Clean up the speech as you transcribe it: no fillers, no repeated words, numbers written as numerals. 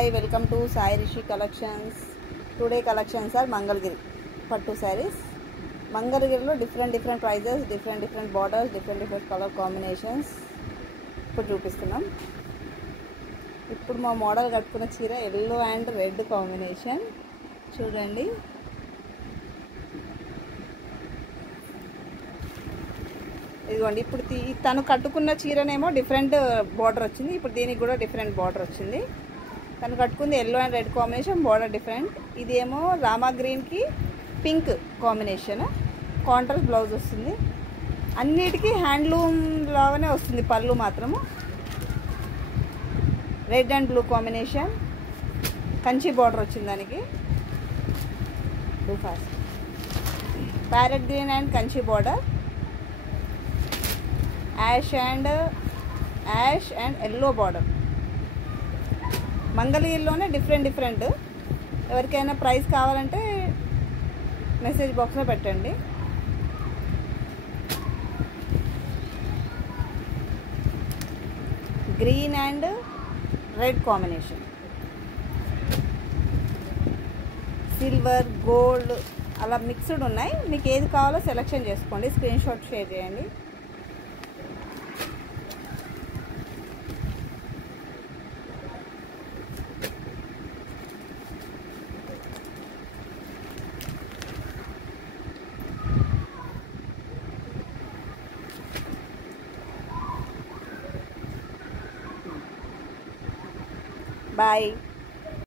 Hi, welcome to Sai Rishi Collections. Today collections are Mangalgiri Pattu sarees. Mangalgiri different prices, different borders, different color combinations. ఇప్పుడు చూపిస్తున్నాం. ఇప్పుడు మా model కట్టుకున్న చీర yellow and red combination చూడండి. ఇదిగోండి ఇప్పుడు తను కట్టుకున్న చీరనేమో డిఫరెంట్ బార్డర్ వచ్చింది. ఇప్పుడు దీనికి కూడా డిఫరెంట్ బార్డర్ వచ్చింది. తను కట్టుకుంది yellow and red combination, border different. ఇదేమో రామా గ్రీన్కి పింక్ కాంబినేషన్, కాంట్రాస్ట్ బ్లౌజ్ వస్తుంది. అన్నిటికీ హ్యాండ్లూమ్ లాగానే వస్తుంది. పళ్ళు మాత్రము red and blue combination, Kanchi border వచ్చింది. దానికి parrot green and Kanchi border, ash and yellow border. మంగళగిరిలోనే డిఫరెంట్. ఎవరికైనా ప్రైస్ కావాలంటే మెసేజ్ బాక్స్లో పెట్టండి. Green and red combination, silver gold అలా మిక్స్డ్ ఉన్నాయి. మీకు ఏది కావాలో సెలెక్షన్ చేసుకోండి, స్క్రీన్ షాట్ షేర్ చేయండి. Bye.